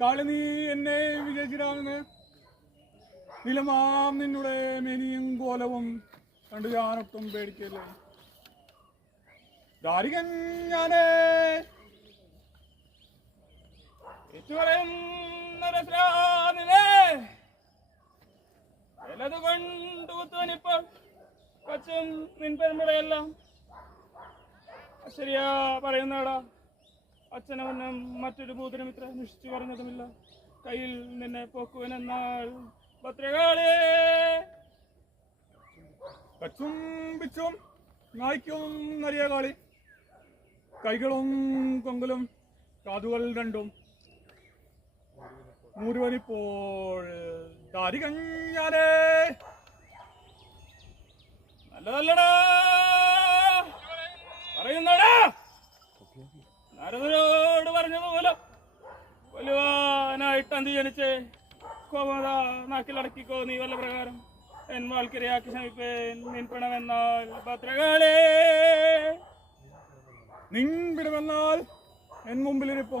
കാളി നീ എന്നെ വിജയിച്ചിടാമെന്ന് നിലമാം നിന്നുടെ മെനിയും കോലവും കണ്ടു ഞാനൊട്ടും പേടിക്കല്ലേ. ദാരികൻ ഞാനേ കൊണ്ട് കുത്തുവനിപ്പോൾ കൊച്ചും നിൻപെരുമ്പടയെല്ലാം ശരിയാ പറയുന്നടാ. അച്ഛനവനും മറ്റൊരു ഭൂതനും ഇത്ര നിശ്ചിച്ചു പറഞ്ഞതുമില്ല. കയ്യിൽ നിന്നെ പോക്കുവനെന്നാൽ ഭദ്രകാളേ. കച്ചും പിച്ചും നായ്ക്കും നരിയ കാളി, കൈകളും കൊങ്കലും കാതുകൾ രണ്ടും മുരുവനിപ്പോൾ ദാരികഞ്ഞാനേ. നല്ലതല്ലടാ പറയുന്നടാ. നാരദനോട് പറഞ്ഞതുപോലെ കൊല്ലുവാനായിട്ട് അന്തി ജനിച്ചേ. കോപത നാക്കിലടക്കിക്കോ നീ വല്ല പ്രകാരം. എൻ വാൾക്കിരയാക്കി ശമിപ്പേൻ നിൻപിണമെന്നാൽ ഭദ്രകാളേ. നിൻപിടമെന്നാൽ എൻ മുമ്പിലിരിപ്പോ